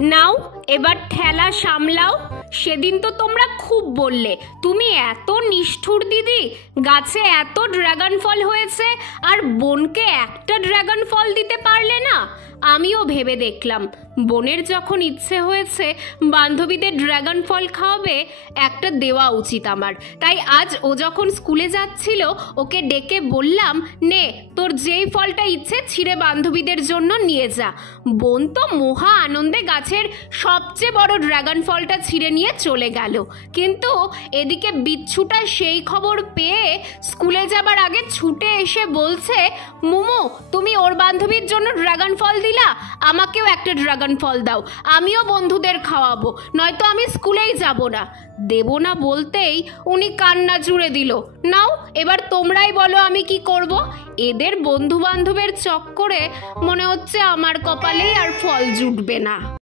নাও এবার ঠেলা সামলাও। সেদিন তো তোমরা খুব বললে তুমি এত নিষ্ঠুর দিদি, গাছে এত ড্রাগন ফল হয়েছে আর বোনকে একটা ড্রাগন ফল দিতে পারলে না। আমিও ভেবে দেখলাম বোনের যখন ইচ্ছে হয়েছে বান্ধবীদের ড্রাগন ফল খাওয়াবে, একটা দেওয়া উচিত আমার। তাই আজ ও যখন স্কুলে যাচ্ছিল ওকে ডেকে বললাম, নে তোর যেই ফলটা ইচ্ছে ছিঁড়ে বান্ধবীদের জন্য নিয়ে যা। বোন তো মহা আনন্দে গাছের সবচেয়ে বড় ড্রাগন ফলটা ছিঁড়ে নিয়ে চলে গেল। কিন্তু এদিকে বিচ্ছুটা সেই খবর পেয়ে স্কুলে যাবার আগে ছুটে এসে বলছে, মোমো তুমি ওর বান্ধবীর জন্য ড্রাগন ফল দিলা, আমাকেও একটা ড্রাগন ফল দাও, আমিও বন্ধুদের খাওয়াবো, নয়তো আমি স্কুলেই যাব না। দেব না বলতেই উনি কান্না জুড়ে দিল। নাও এবার তোমরাই বলো আমি কি করব। এদের বন্ধু বান্ধবের চক্করে মনে হচ্ছে আমার কপালেই আর ফল জুটবে না।